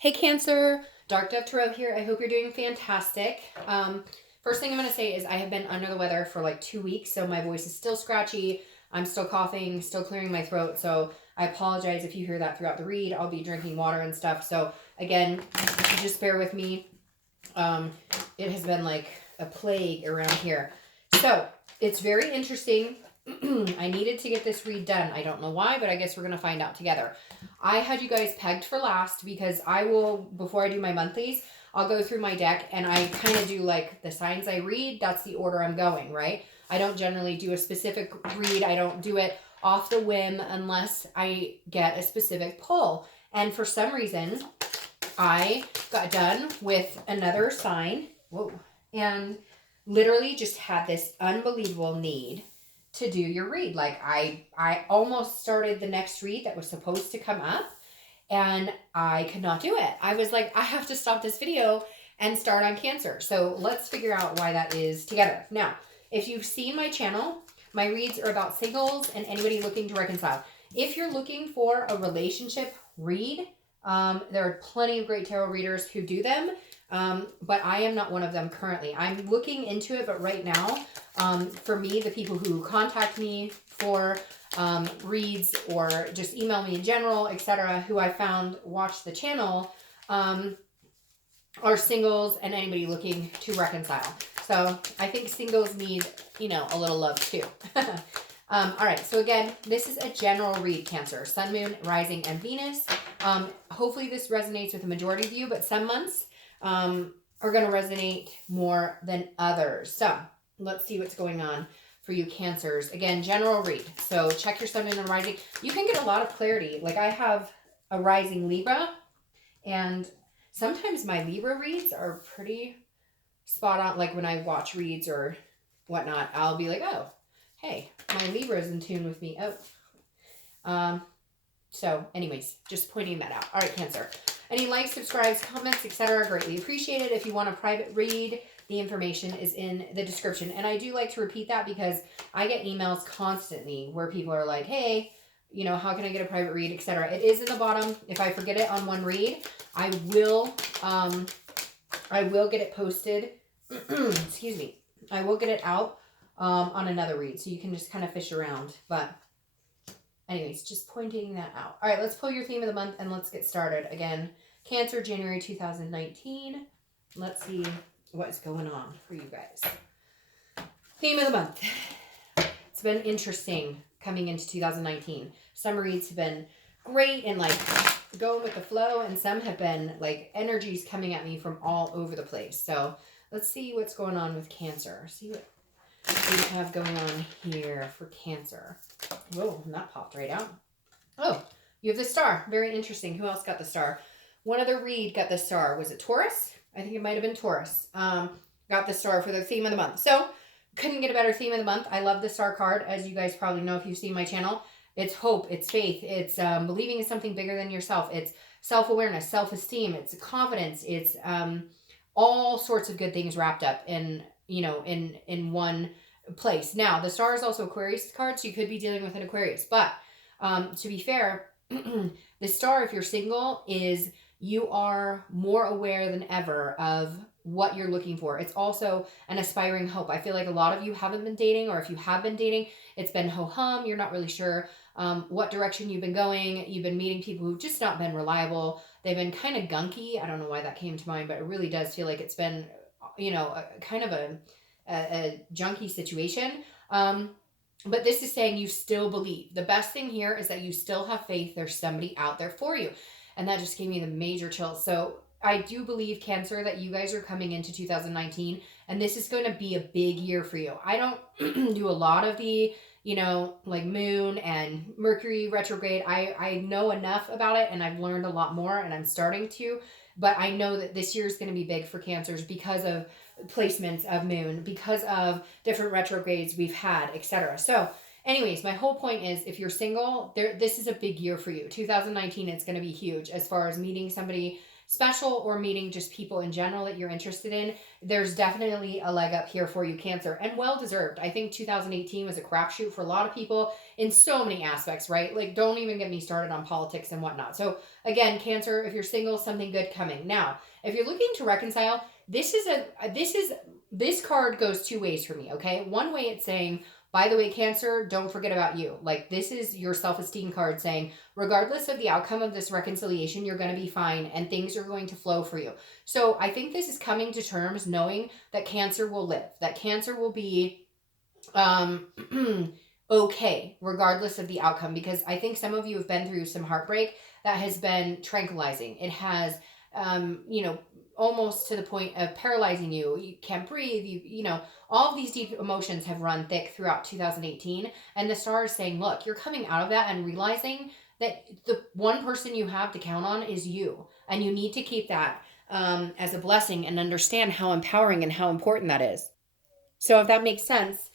Hey Cancer, Dark Dove Tarot here. I hope you're doing fantastic. First thing I'm going to say is I have been under the weather for like 2 weeks, so my voice is still scratchy. I'm still coughing, still clearing my throat, so I apologize if you hear that throughout the read. I'll be drinking water and stuff, so again, just bear with me. It has been like a plague around here. So, it's very interesting. I needed to get this read done. I don't know why, but I guess we're going to find out together. I had you guys pegged for last because I will, before I do my monthlies, I'll go through my deck and I kind of do like the signs I read. That's the order I'm going, right? I don't generally do a specific read. I don't do it off the whim unless I get a specific pull. And for some reason, I got done with another sign. Whoa. And literally just had this unbelievable need to do your read. Like I almost started the next read that was supposed to come up and I could not do it. I was like, I have to stop this video and start on Cancer. So let's figure out why that is together. Now, if you've seen my channel, my reads are about singles and anybody looking to reconcile. If you're looking for a relationship read, there are plenty of great tarot readers who do them. But I am not one of them currently. I'm looking into it, but right now, for me, the people who contact me for reads or just email me in general, etc., who I found watch the channel, are singles and anybody looking to reconcile. So I think singles need, a little love too. All right, so again, this is a general read, Cancer, Sun, Moon, Rising, and Venus. Hopefully this resonates with the majority of you, but some months are going to resonate more than others. So let's see what's going on for you Cancers. Again, general read. So check your Sun, Moon, and Rising. You can get a lot of clarity. Like I have a Rising Libra, and sometimes my Libra reads are pretty spot on. Like when I watch reads or whatnot, I'll be like, oh, hey, my Libra is in tune with me. Oh. So anyways, just pointing that out. All right, Cancer. Any likes, subscribes, comments, etc. greatly appreciated. If you want a private read, the information is in the description. And I do like to repeat that because I get emails constantly where people are like, hey, how can I get a private read, etc. It is in the bottom. If I forget it on one read, I will get it posted. Excuse me. I will get it out on another read. So you can just kind of fish around. But anyways, just pointing that out. All right, let's pull your theme of the month and let's get started. Again, Cancer, January 2019. Let's see what's going on for you guys. Theme of the month. It's been interesting coming into 2019. Some reads have been great and like going with the flow, and some have been like energies coming at me from all over the place. So let's see what's going on with Cancer. See what we have going on here for Cancer. Whoa, that popped right out. Oh, you have the star. Very interesting. Who else got the star? One other read got the star. Was it Taurus? I think it might have been Taurus. Got the star for the theme of the month. So, couldn't get a better theme of the month. I love the star card. As you guys probably know if you've seen my channel. It's hope. It's faith. It's believing in something bigger than yourself. It's self-awareness, self-esteem. It's confidence. It's all sorts of good things wrapped up in one place. Now, the star is also Aquarius card, so you could be dealing with an Aquarius. But to be fair, the star, if you're single, is you are more aware than ever of what you're looking for. It's also an aspiring hope. I feel like a lot of you haven't been dating, or if you have been dating, it's been ho-hum. You're not really sure what direction you've been going. You've been meeting people who've just not been reliable. They've been kind of gunky. I don't know why that came to mind, but it really does feel like it's been, kind of a junky situation. But this is saying you still believe. The best thing here is that you still have faith. There's somebody out there for you. And that just gave me the major chills. So I do believe, Cancer, that you guys are coming into 2019 and this is going to be a big year for you. I don't do a lot of the, like Moon and Mercury retrograde. I know enough about it and I've learned a lot more and I'm starting to. But I know that this year is going to be big for Cancers because of placements of Moon, because of different retrogrades we've had, etc. So anyways, my whole point is if you're single, this is a big year for you. 2019, it's going to be huge as far as meeting somebody special or meeting just people in general that you're interested in, there's definitely a leg up here for you, Cancer, and well deserved. I think 2018 was a crapshoot for a lot of people in so many aspects, right? Like, don't even get me started on politics and whatnot. So again, Cancer, if you're single, something good coming. Now, if you're looking to reconcile, this card goes two ways for me, okay? One way it's saying, by the way, Cancer, don't forget about you. Like, this is your self-esteem card saying, regardless of the outcome of this reconciliation, you're going to be fine and things are going to flow for you. So I think this is coming to terms knowing that Cancer will live, that Cancer will be okay, regardless of the outcome, because I think some of you have been through some heartbreak that has been tranquilizing. It has, you know, almost to the point of paralyzing you. You can't breathe. You know, all of these deep emotions have run thick throughout 2018. And the star is saying, look, you're coming out of that and realizing that the one person you have to count on is you. And you need to keep that as a blessing and understand how empowering and how important that is. So if that makes sense,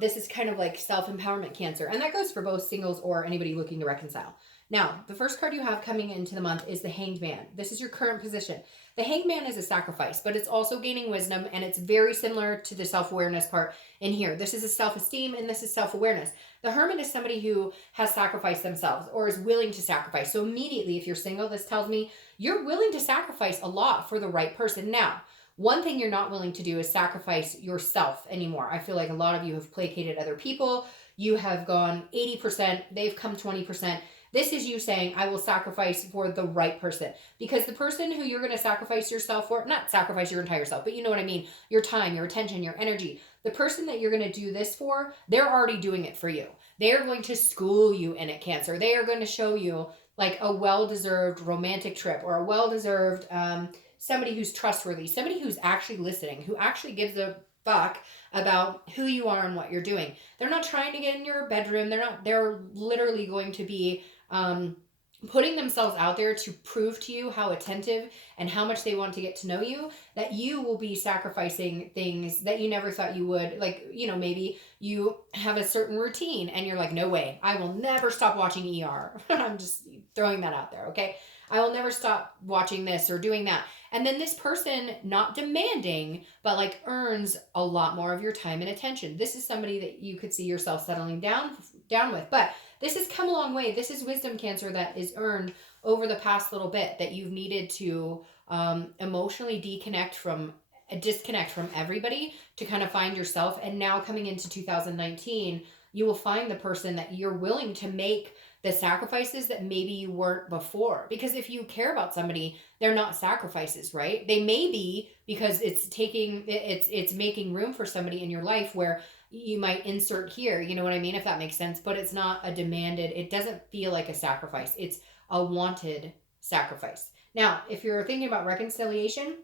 this is kind of like self-empowerment, Cancer. And that goes for both singles or anybody looking to reconcile. Now, the first card you have coming into the month is the Hanged Man. This is your current position. The Hanged Man is a sacrifice, but it's also gaining wisdom, and it's very similar to the self-awareness part in here. This is a self-esteem, and this is self-awareness. The Hermit is somebody who has sacrificed themselves or is willing to sacrifice. So immediately, if you're single, this tells me you're willing to sacrifice a lot for the right person. Now, one thing you're not willing to do is sacrifice yourself anymore. I feel like a lot of you have placated other people. You have gone 80%, they've come 20%. This is you saying, I will sacrifice for the right person. Because the person who you're going to sacrifice yourself for, not sacrifice your entire self, but you know what I mean, your time, your attention, your energy. The person that you're going to do this for, they're already doing it for you. They're going to school you in it, Cancer. They are going to show you like a well-deserved romantic trip or a well-deserved somebody who's trustworthy, somebody who's actually listening, who actually gives a fuck about who you are and what you're doing. They're not trying to get in your bedroom. They're literally going to be putting themselves out there to prove to you how attentive and how much they want to get to know you, that you will be sacrificing things that you never thought you would. Like, you know, maybe you have a certain routine and you're like, no way, I will never stop watching ER. I'm just throwing that out there, okay? I will never stop watching this or doing that. And then this person, not demanding, but like earns a lot more of your time and attention. This is somebody that you could see yourself settling down with. But this has come a long way. This is wisdom, Cancer, that is earned over the past little bit, that you've needed to emotionally disconnect from everybody to kind of find yourself. And now coming into 2019, you will find the person that you're willing to make the sacrifices that maybe you weren't before. Because if you care about somebody, they're not sacrifices, right? They may be, because it's making room for somebody in your life where you might insert here, you know what I mean, if that makes sense, but it's not a demanded, it doesn't feel like a sacrifice. It's a wanted sacrifice. Now, if you're thinking about reconciliation,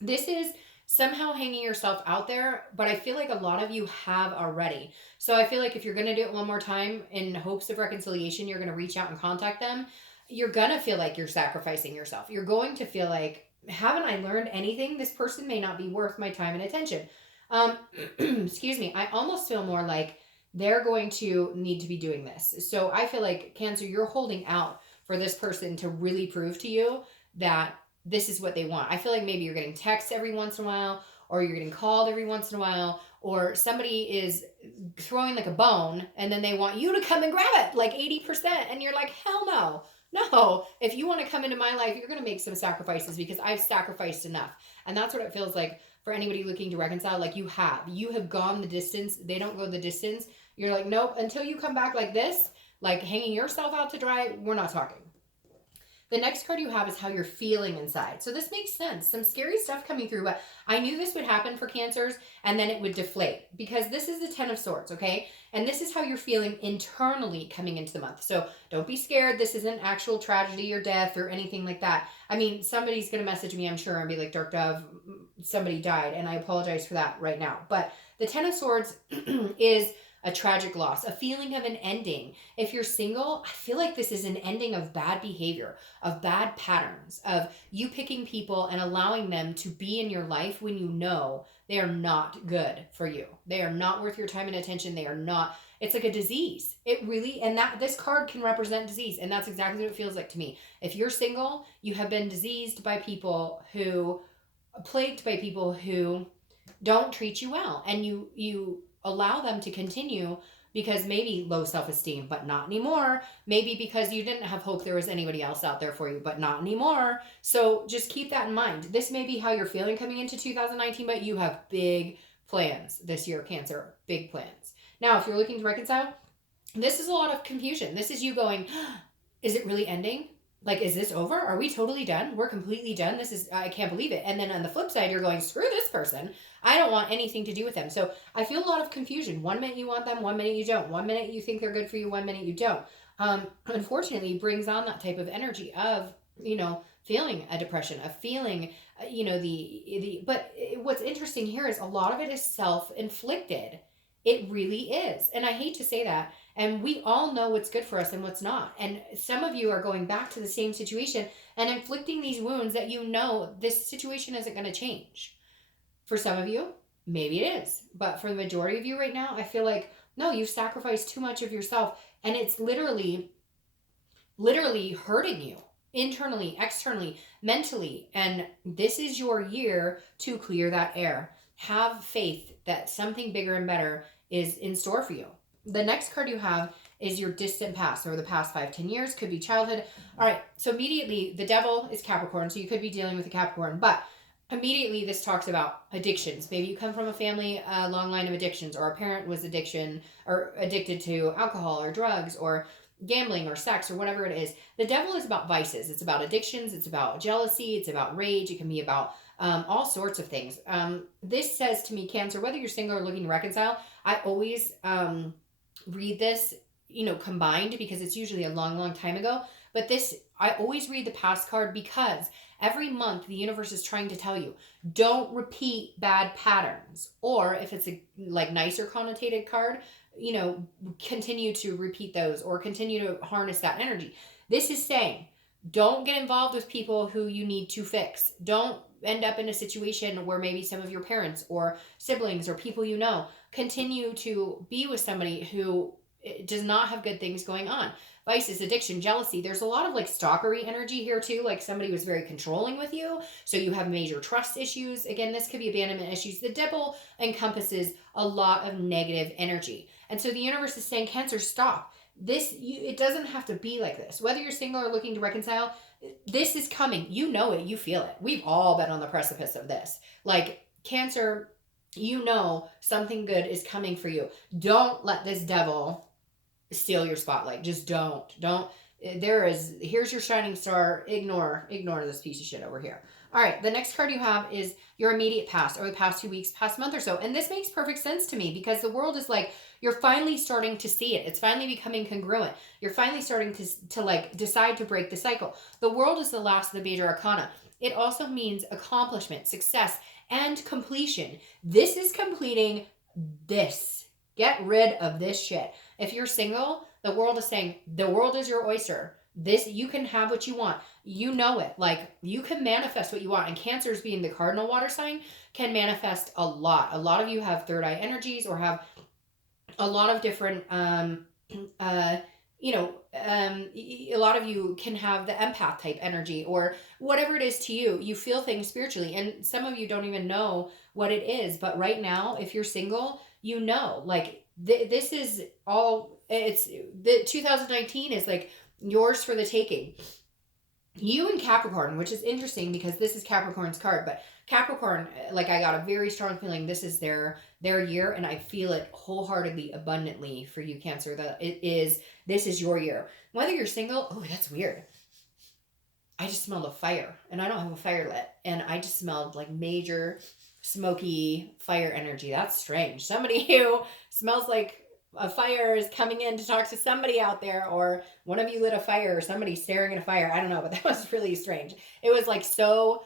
this is somehow hanging yourself out there, but I feel like a lot of you have already. So I feel like if you're going to do it one more time in hopes of reconciliation, you're going to reach out and contact them. You're going to feel like you're sacrificing yourself. You're going to feel like, haven't I learned anything? This person may not be worth my time and attention. Excuse me. I almost feel more like they're going to need to be doing this. So I feel like, Cancer, you're holding out for this person to really prove to you that this is what they want. I feel like maybe you're getting texts every once in a while, or you're getting called every once in a while, or somebody is throwing like a bone and then they want you to come and grab it like 80%. And you're like, hell no. No, if you want to come into my life, you're going to make some sacrifices because I've sacrificed enough. And that's what it feels like for anybody looking to reconcile. Like you have gone the distance. They don't go the distance. You're like, nope, until you come back like this, like hanging yourself out to dry, we're not talking. The next card you have is how you're feeling inside. So this makes sense. Some scary stuff coming through, but I knew this would happen for Cancers and then it would deflate because this is the 10 of Swords, okay? And this is how you're feeling internally coming into the month. So don't be scared. This isn't actual tragedy or death or anything like that. I mean, somebody's going to message me, I'm sure, and be like, Dark Dove, somebody died. And I apologize for that right now. But the 10 of Swords is a tragic loss, a feeling of an ending. If you're single, I feel like this is an ending of bad behavior, of bad patterns, of you picking people and allowing them to be in your life when you know they are not good for you. They are not worth your time and attention. They are not, it's like a disease. It really, and that this card can represent disease. And that's exactly what it feels like to me. If you're single, you have been diseased by people who, plagued by people who don't treat you well, and you allow them to continue because maybe low self-esteem, but not anymore. Maybe because you didn't have hope there was anybody else out there for you, but not anymore. So just keep that in mind. This may be how you're feeling coming into 2019, but you have big plans this year, Cancer. Big plans. Now, if you're looking to reconcile, this is a lot of confusion. This is you going, is it really ending? Like, is this over? Are we totally done? We're completely done. This is, I can't believe it. And then on the flip side, you're going, screw this person. I don't want anything to do with them. So I feel a lot of confusion. 1 minute you want them, 1 minute you don't. 1 minute you think they're good for you, 1 minute you don't. Unfortunately, brings on that type of energy of, feeling a depression, of feeling, but what's interesting here is a lot of it is self-inflicted. It really is. And I hate to say that. And we all know what's good for us and what's not. And some of you are going back to the same situation and inflicting these wounds that this situation isn't going to change. For some of you, maybe it is. But for the majority of you right now, I feel like, no, you've sacrificed too much of yourself. And it's literally hurting you internally, externally, mentally. And this is your year to clear that air. Have faith that something bigger and better is in store for you. The next card you have is your distant past, or the past 5-10 years, could be childhood. All right, so immediately the devil is Capricorn, so you could be dealing with a Capricorn, but immediately this talks about addictions. Maybe you come from a family, a long line of addictions, or a parent was addicted to alcohol or drugs or gambling or sex or whatever it is. The devil is about vices. It's about addictions. It's about jealousy. It's about rage. It can be about all sorts of things. This says to me, Cancer, whether you're single or looking to reconcile, I always read this, combined, because it's usually a long, long time ago. But I always read the past card because every month the universe is trying to tell you, don't repeat bad patterns. Or if it's a nicer connotated card, continue to repeat those or continue to harness that energy. This is saying, don't get involved with people who you need to fix. Don't end up in a situation where maybe some of your parents or siblings or people continue to be with somebody who does not have good things going on. Vices, addiction, jealousy. There's a lot of stalkery energy here too. Like somebody was very controlling with you. So you have major trust issues. Again, this could be abandonment issues. The devil encompasses a lot of negative energy. And so the universe is saying, Cancer, stop. It doesn't have to be like this. Whether you're single or looking to reconcile, this is coming. You know it. You feel it. We've all been on the precipice of this. Cancer, something good is coming for you. Don't let this devil steal your spotlight. Just don't. Here's your shining star. Ignore this piece of shit over here. All right, the next card you have is your immediate past, or the past 2 weeks, past month or so. And this makes perfect sense to me because the world is you're finally starting to see it. It's finally becoming congruent. You're finally starting to decide to break the cycle. The world is the last of the major arcana. It also means accomplishment, success, and completion. This is completing this. Get rid of this shit. If you're single, the world is saying, the world is your oyster. You can have what you want. You know it. You can manifest what you want. And Cancers, being the cardinal water sign, can manifest a lot. A lot of you have third eye energies or have a lot of different, a lot of you can have the empath type energy or whatever it is to you. You feel things spiritually. And some of you don't even know what it is. But right now, if you're single, this is all, the 2019 is yours for the taking. You and Capricorn, which is interesting because this is Capricorn's card, but Capricorn, I got a very strong feeling this is their year, and I feel it wholeheartedly, abundantly for you, Cancer, that this is your year. Whether you're single, oh, that's weird. I just smelled a fire, and I don't have a fire lit, and I just smelled major smoky fire energy. That's strange. Somebody who smells like a fire is coming in to talk to somebody out there, or one of you lit a fire, or somebody staring at a fire. I don't know, but that was really strange. It was so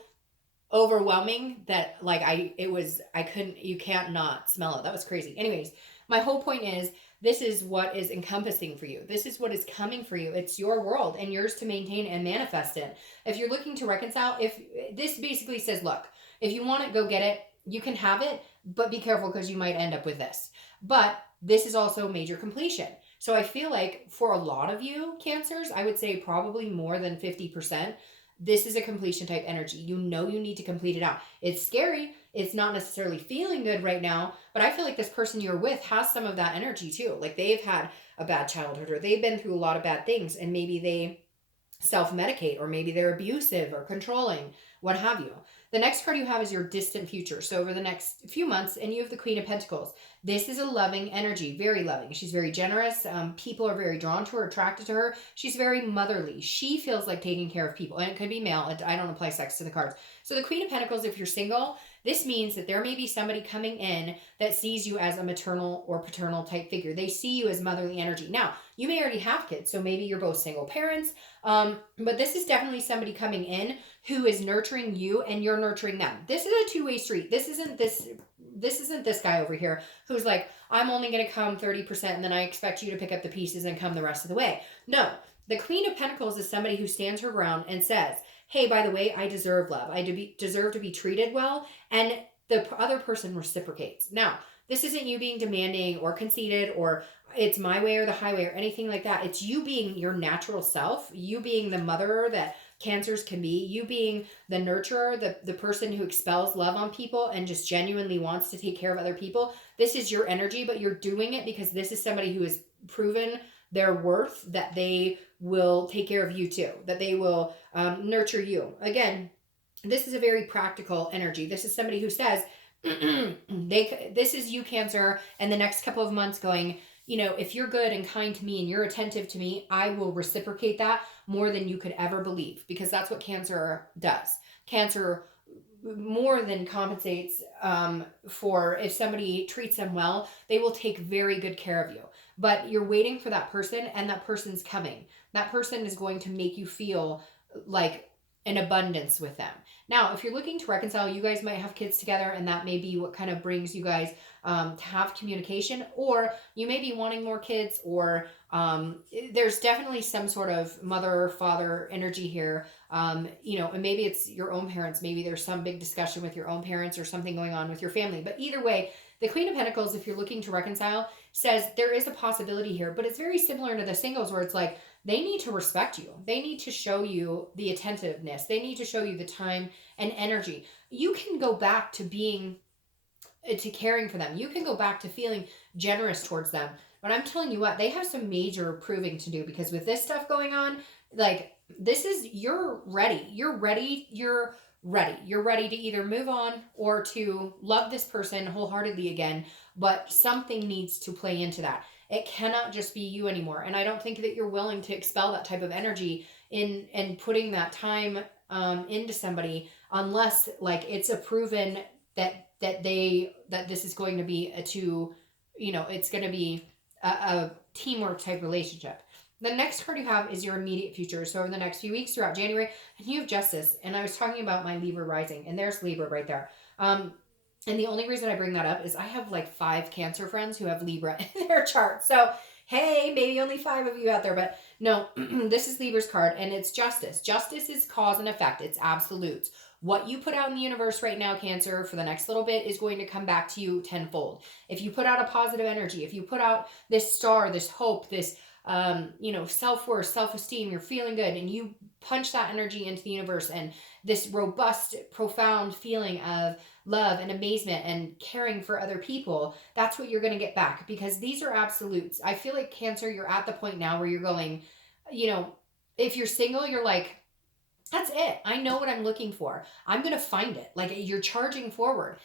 overwhelming that you can't not smell it. That was crazy. Anyways, my whole point is This is what is encompassing for you. This is what is coming for you. It's your world and yours to maintain and manifest in. If you're looking to reconcile, if this basically says, look, if you want it, go get it. You can have it, but be careful because you might end up with this. But this is also major completion. So I feel like for a lot of you Cancers, I would say probably more than 50%, this is a completion type energy. You know you need to complete it out. It's scary. It's not necessarily feeling good right now, but I feel like this person you're with has some of that energy too. Like they've had a bad childhood or they've been through a lot of bad things and maybe they self-medicate or maybe they're abusive or controlling, what have you. The next card you have is your distant future. So over the next few months, and you have the Queen of Pentacles. This is a loving energy, very loving. She's very generous. People are very drawn to her, attracted to her. She's very motherly. She feels like taking care of people, and it could be male. I don't apply sex to the cards. So the Queen of Pentacles, if you're single, this means that there may be somebody coming in that sees you as a maternal or paternal type figure. They see you as motherly energy. Now, you may already have kids, so maybe you're both single parents, but this is definitely somebody coming in who is nurturing you and you're nurturing them. This is a two-way street. This isn't this guy over here who's like, I'm only going to come 30% and then I expect you to pick up the pieces and come the rest of the way. No, the Queen of Pentacles is somebody who stands her ground and says, hey, by the way, I deserve love. I deserve to be treated well. And the other person reciprocates. Now, this isn't you being demanding or conceited or it's my way or the highway or anything like that. It's you being your natural self, you being the mother that Cancers can be, you being the nurturer, the person who expels love on people and just genuinely wants to take care of other people. This is your energy, but you're doing it because this is somebody who has proven their worth, that they will take care of you too, that they will nurture you. Again, this is a very practical energy. This is somebody who says, this is you, Cancer, and the next couple of months going, you know, if you're good and kind to me and you're attentive to me, I will reciprocate that more than you could ever believe, because that's what Cancer does. Cancer more than compensates for if somebody treats them well, they will take very good care of you. But you're waiting for that person and that person's coming. That person is going to make you feel like an abundance with them. Now, if you're looking to reconcile, you guys might have kids together and that may be what kind of brings you guys to have communication, or you may be wanting more kids, or there's definitely some sort of mother father energy here. You know, and maybe it's your own parents. Maybe there's some big discussion with your own parents or something going on with your family. But either way, the Queen of Pentacles, if you're looking to reconcile, says there is a possibility here, but it's very similar to the singles where it's like, they need to respect you. They need to show you the attentiveness. They need to show you the time and energy. You can go back to being, to caring for them. You can go back to feeling generous towards them. But I'm telling you what, they have some major proving to do, because with this stuff going on, like this is, you're ready. You're ready. You're ready. You're ready to either move on or to love this person wholeheartedly again. But something needs to play into that. It cannot just be you anymore. And I don't think that you're willing to expel that type of energy in putting that time into somebody unless like it's a proven that this is going to be it's going to be a teamwork type relationship. The next card you have is your immediate future. So in the next few weeks throughout January, and you have Justice. And I was talking about my Libra rising, and there's Libra right there. And the only reason I bring that up is I have like 5 Cancer friends who have Libra in their chart. So, hey, maybe only 5 of you out there, but no, this is Libra's card, and it's Justice. Justice is cause and effect. It's absolutes. What you put out in the universe right now, Cancer, for the next little bit is going to come back to you tenfold. If you put out a positive energy, if you put out this star, this hope, this self-worth, self-esteem, you're feeling good, and you punch that energy into the universe, and this robust, profound feeling of love and amazement and caring for other people, that's what you're going to get back, because these are absolutes. I feel like Cancer, you're at the point now where you're going, if you're single, you're like, that's it. I know what I'm looking for. I'm going to find it. Like, you're charging forward.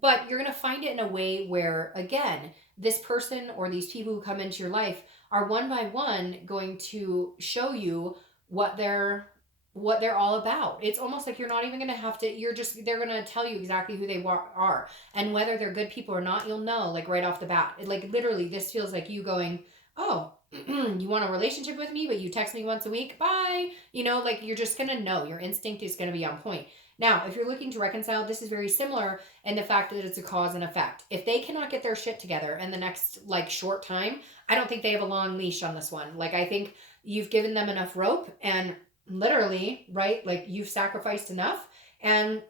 But you're going to find it in a way where, again, this person or these people who come into your life are one by one going to show you what they're all about. It's almost like you're not even going to have to, they're going to tell you exactly who they are. And whether they're good people or not, you'll know, like, right off the bat. Like, literally, this feels like you going, oh, you want a relationship with me, but you text me once a week, bye. You know, like you're just going to know. Your instinct is going to be on point. Now, if you're looking to reconcile, this is very similar in the fact that it's a cause and effect. If they cannot get their shit together in the next like short time, I don't think they have a long leash on this one. Like I think you've given them enough rope and literally, right? Like you've sacrificed enough and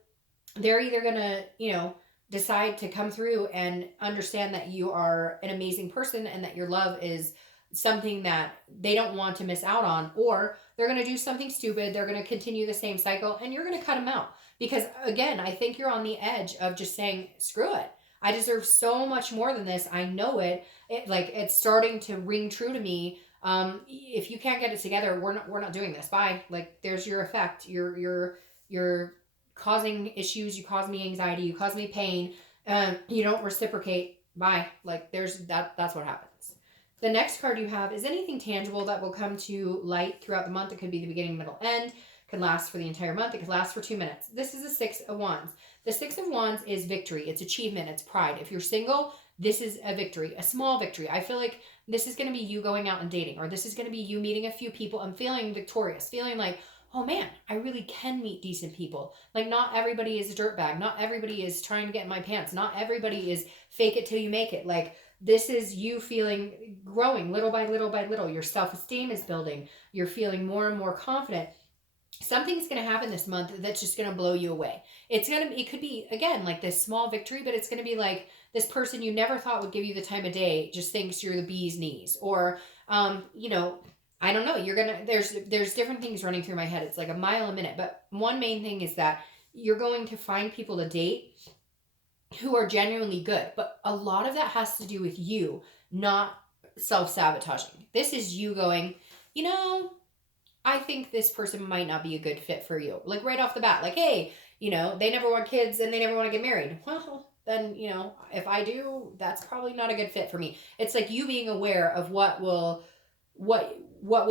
they're either going to, you know, decide to come through and understand that you are an amazing person and that your love is something that they don't want to miss out on, or they're going to do something stupid. They're going to continue the same cycle and you're going to cut them out. Because again, I think you're on the edge of just saying, screw it. I deserve so much more than this. I know it. It's starting to ring true to me. If you can't get it together, we're not doing this. Bye. Like there's your effect. You're causing issues. You cause me anxiety. You cause me pain. You don't reciprocate. Bye. Like that's what happens. The next card you have is anything tangible that will come to light throughout the month. It could be the beginning, middle, end. It could last for the entire month. It could last for 2 minutes. This is a 6 of Wands. The 6 of Wands is victory. It's achievement. It's pride. If you're single, this is a victory, a small victory. I feel like this is going to be you going out and dating, or this is going to be you meeting a few people and feeling victorious, feeling like, oh man, I really can meet decent people. Like not everybody is a dirtbag. Not everybody is trying to get in my pants. Not everybody is fake it till you make it. Like this is you feeling growing little by little by little. Your self-esteem is building. You're feeling more and more confident. Something's going to happen this month that's just going to blow you away. It could be, again, like this small victory, but it's going to be like this person you never thought would give you the time of day just thinks you're the bee's knees. Or, you know, I don't know. There's different things running through my head. It's like a mile a minute. But one main thing is that you're going to find people to date who are genuinely good. But a lot of that has to do with you not self-sabotaging. This is you going, you know, I think this person might not be a good fit for you. Like right off the bat, like, hey, you know, they never want kids and they never want to get married. Well, then, you know, if I do, that's probably not a good fit for me. It's like you being aware of what will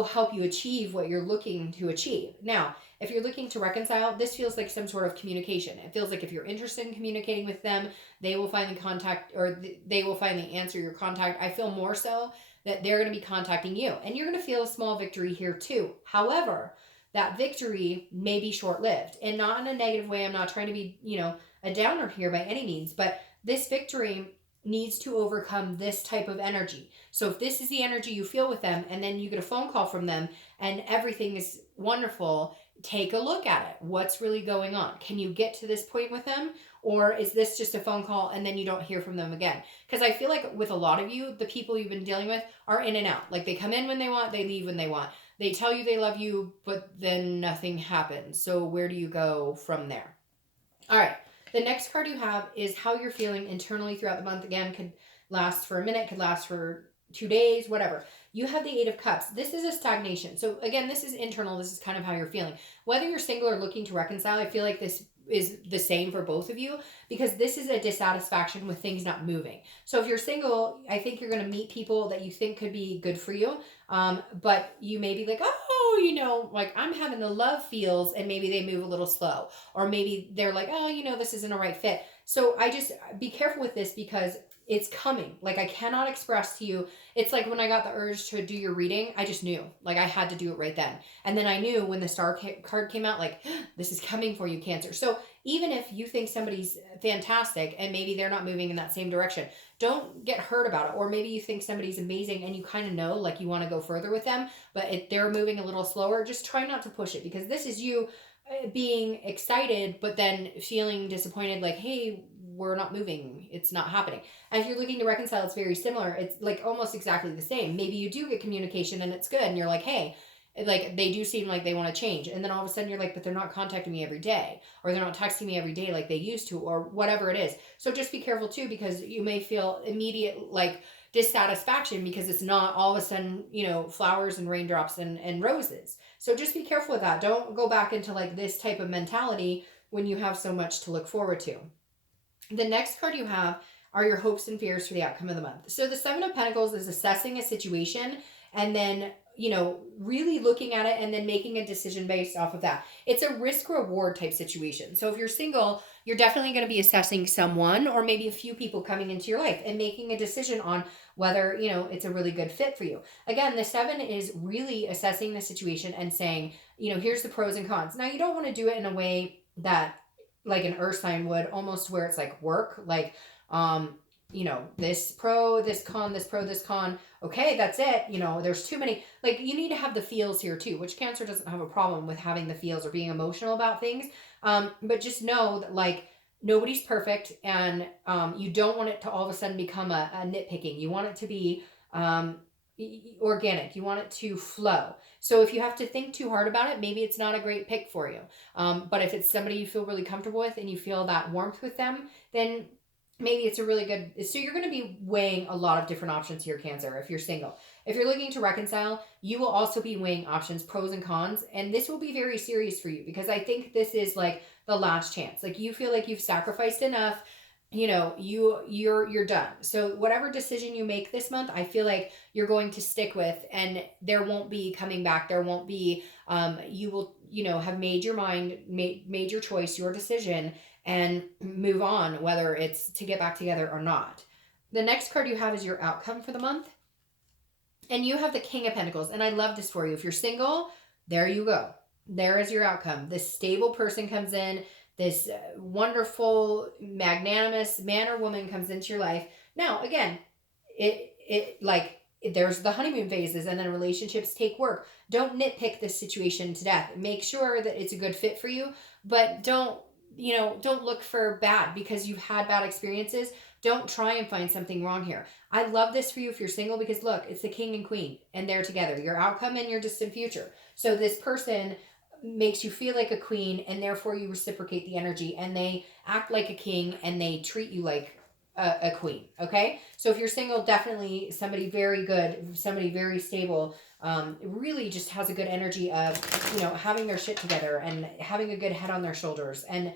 help you achieve what you're looking to achieve. Now, if you're looking to reconcile, this feels like some sort of communication. It feels like if you're interested in communicating with them, they will finally contact, or they will finally answer your contact. I feel more so that they're going to be contacting you, and you're going to feel a small victory here too. However, that victory may be short-lived, and not in a negative way. I'm not trying to be, you know, a downer here by any means, but this victory needs to overcome this type of energy. So if this is the energy you feel with them, and then you get a phone call from them and everything is wonderful, take a look at it. What's really going on? Can you get to this point with them? Or is this just a phone call and then you don't hear from them again? Because I feel like with a lot of you, the people you've been dealing with are in and out. Like they come in when they want, they leave when they want. They tell you they love you, but then nothing happens. So where do you go from there? All right. The next card you have is how you're feeling internally throughout the month. Again, could last for a minute, could last for 2 days, whatever. You have the 8 of Cups. This is a stagnation. So again, this is internal. This is kind of how you're feeling. Whether you're single or looking to reconcile, I feel like this is the same for both of you, because this is a dissatisfaction with things not moving. So if you're single, I think you're going to meet people that you think could be good for you. But you may be like, oh, you know, like I'm having the love feels, and maybe they move a little slow, or maybe they're like, oh, you know, this isn't a right fit. So I just be careful with this because it's coming. Like I cannot express to you. It's like when I got the urge to do your reading, I just knew, like I had to do it right then. And then I knew when the star card came out, like this is coming for you, Cancer. So even if you think somebody's fantastic and maybe they're not moving in that same direction, don't get hurt about it. Or maybe you think somebody's amazing and you kind of know, like you want to go further with them, but if they're moving a little slower, just try not to push it, because this is you being excited, but then feeling disappointed, like, hey, we're not moving. It's not happening. And if you're looking to reconcile, it's very similar. It's like almost exactly the same. Maybe you do get communication and it's good. And you're like, hey, like they do seem like they want to change. And then all of a sudden you're like, but they're not contacting me every day, or they're not texting me every day like they used to, or whatever it is. So just be careful too, because you may feel immediate like dissatisfaction because it's not all of a sudden, you know, flowers and raindrops and roses. So just be careful with that. Don't go back into like this type of mentality when you have so much to look forward to. The next card you have are your hopes and fears for the outcome of the month. So the 7 of Pentacles is assessing a situation and then really looking at it and then making a decision based off of that. It's a risk reward type situation. So if you're single, you're definitely going to be assessing someone or maybe a few people coming into your life and making a decision on whether, it's a really good fit for you. Again, the 7 is really assessing the situation and saying, here's the pros and cons. Now, you don't want to do it in a way that like an earth sign would, almost where it's like work, like, this pro, this con, this pro, this con. Okay, that's it. There's too many. Like, you need to have the feels here too, which Cancer doesn't have a problem with having the feels or being emotional about things. But just know that, like, nobody's perfect, and you don't want it to all of a sudden become a nitpicking. You want it to be organic. You want it to flow. So if you have to think too hard about it, maybe it's not a great pick for you. But if it's somebody you feel really comfortable with and you feel that warmth with them, then maybe it's a really good. So you're going to be weighing a lot of different options here, Cancer, if you're single. If you're looking to reconcile, you will also be weighing options, pros and cons, and this will be very serious for you, because I think this is like the last chance. Like, you feel like you've sacrificed enough. You're done. So whatever decision you make this month, I feel like you're going to stick with, and there won't be coming back. There won't be you will have made your mind, made your choice, your decision, and move on, whether it's to get back together or not. The next card you have is your outcome for the month, and you have the King of Pentacles, and I love this for you. If you're single, there you go. There is your outcome. This stable person comes in. This wonderful, magnanimous man or woman comes into your life. Now, again, there's the honeymoon phases, and then relationships take work. Don't nitpick this situation to death. Make sure that it's a good fit for you, but don't look for bad because you've had bad experiences. Don't try and find something wrong here. I love this for you if you're single, because look, it's the king and queen, and they're together. Your outcome and your distant future. So this person makes you feel like a queen, and therefore you reciprocate the energy, and they act like a king, and they treat you like a queen. Okay, so if you're single, definitely somebody very good, somebody very stable, really just has a good energy of having their shit together and having a good head on their shoulders, and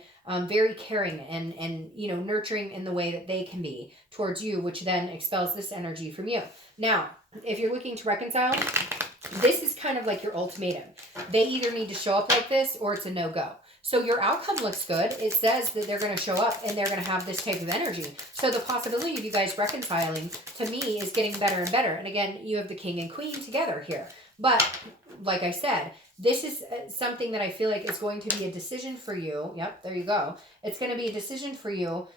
very caring and nurturing in the way that they can be towards you, which then expels this energy from you. Now, if you're looking to reconcile, this is kind of like your ultimatum. They either need to show up like this or it's a no-go. So your outcome looks good. It says that they're going to show up and they're going to have this type of energy. So the possibility of you guys reconciling, to me, is getting better and better. And again, you have the king and queen together here. But like I said, this is something that I feel like is going to be a decision for you. Yep, there you go. It's going to be a decision for you.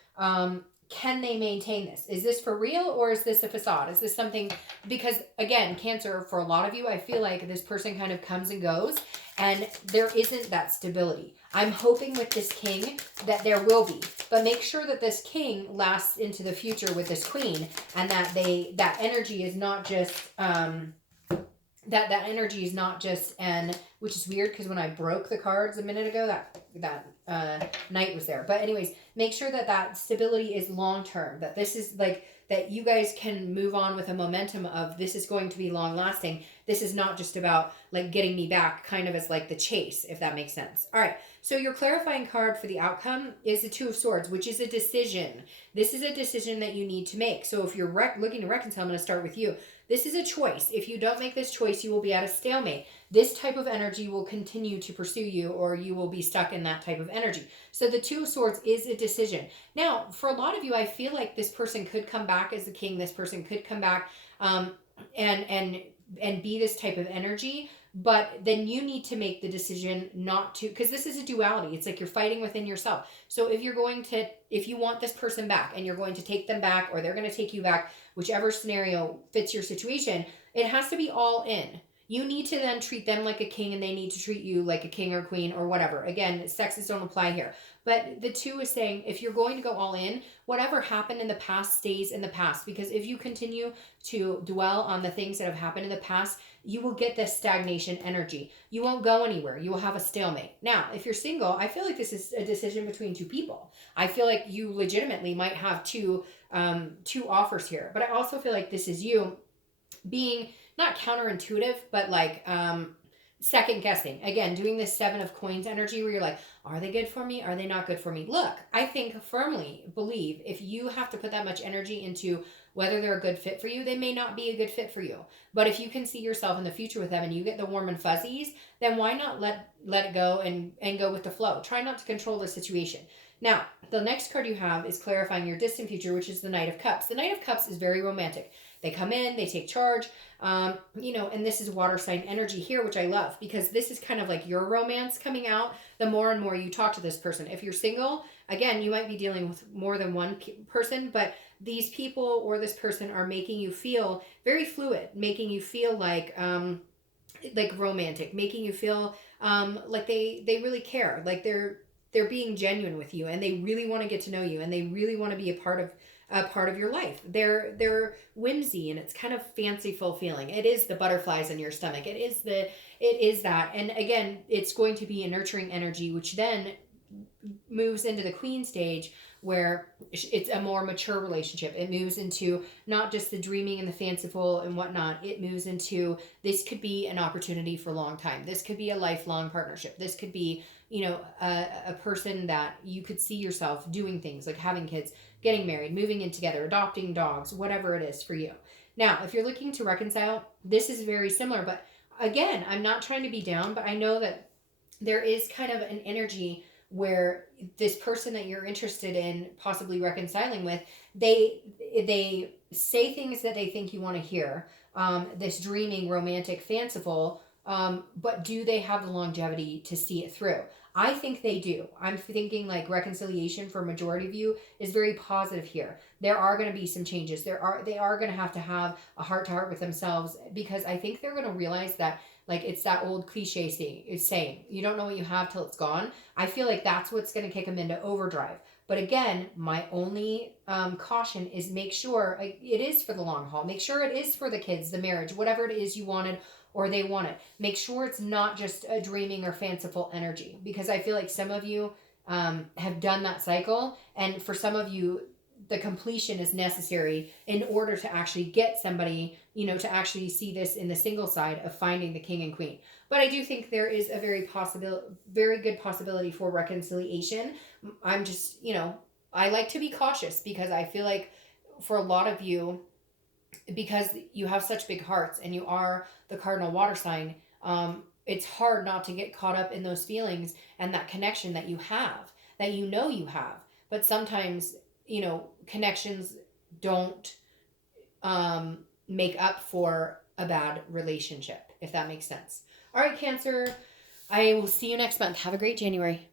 Can they maintain this? Is this for real, or is this a facade? Is this something, because again, Cancer, for a lot of you, I feel like this person kind of comes and goes and there isn't that stability. I'm hoping with this king that there will be, but make sure that this king lasts into the future with this queen, and that energy is not just, that energy is not just, and which is weird because when I broke the cards a minute ago, that knight was there. But anyways, make sure that stability is long term, that this is like, that you guys can move on with a momentum of this is going to be long lasting. This is not just about like getting me back, kind of as like the chase, if that makes sense. All right. So your clarifying card for the outcome is the Two of Swords, which is a decision. This is a decision that you need to make. So if you're looking to reconcile, I'm going to start with you. This is a choice. If you don't make this choice, you will be at a stalemate. This type of energy will continue to pursue you, or you will be stuck in that type of energy. So the Two of Swords is a decision. Now, for a lot of you, I feel like this person could come back as the king. This person could come back and be this type of energy. But then you need to make the decision not to, because this is a duality. It's like you're fighting within yourself. So if you want this person back and you're going to take them back, or they're going to take you back, whichever scenario fits your situation, it has to be all in. You need to then treat them like a king, and they need to treat you like a king or queen or whatever. Again, sexes don't apply here. But the two is saying, if you're going to go all in, whatever happened in the past stays in the past. Because if you continue to dwell on the things that have happened in the past, you will get this stagnation energy. You won't go anywhere. You will have a stalemate. Now, if you're single, I feel like this is a decision between two people. I feel like you legitimately might have two offers here. But I also feel like this is you being not counterintuitive, but like second guessing. Again, doing this 7 of Coins energy where you're like, are they good for me? Are they not good for me? Look, I think firmly believe if you have to put that much energy into whether they're a good fit for you, they may not be a good fit for you. But if you can see yourself in the future with them and you get the warm and fuzzies, then why not let it go and go with the flow? Try not to control the situation. Now, the next card you have is clarifying your distant future, which is the Knight of Cups. The Knight of Cups is very romantic. They come in, they take charge, and this is water sign energy here, which I love because this is kind of like your romance coming out the more and more you talk to this person. If you're single, again, you might be dealing with more than one person, but these people or this person are making you feel very fluid, making you feel like romantic, making you feel like they really care, like they're being genuine with you and they really want to get to know you and they really want to be a part of your life. They're whimsy and it's kind of fanciful feeling. It is the butterflies in your stomach. It is that. And again, it's going to be a nurturing energy, which then moves into the Queen stage where it's a more mature relationship. It moves into not just the dreaming and the fanciful and whatnot. It moves into this could be an opportunity for a long time. This could be a lifelong partnership. This could be, a person that you could see yourself doing things like having kids, getting married, moving in together, adopting dogs, whatever it is for you. Now, if you're looking to reconcile, this is very similar. But again, I'm not trying to be down, but I know that there is kind of an energy where this person that you're interested in possibly reconciling with, they say things that they think you want to hear, this dreaming, romantic, fanciful, but do they have the longevity to see it through? I think they do. I'm thinking like reconciliation for a majority of you is very positive here. There are going to be some changes. They are going to have a heart to heart with themselves because I think they're going to realize that like it's that old cliche saying, you don't know what you have till it's gone. I feel like that's what's going to kick them into overdrive. But again, my only caution is make sure it is for the long haul. Make sure it is for the kids, the marriage, whatever it is you wanted or they want it. Make sure it's not just a dreaming or fanciful energy because I feel like some of you have done that cycle. And for some of you, the completion is necessary in order to actually get somebody, to actually see this in the single side of finding the king and queen. But I do think there is a very good possibility for reconciliation. I'm just, I like to be cautious because I feel like for a lot of you, because you have such big hearts and you are the cardinal water sign, it's hard not to get caught up in those feelings and that connection that you have, that you have. But sometimes, connections don't make up for a bad relationship, if that makes sense. All right, Cancer, I will see you next month. Have a great January.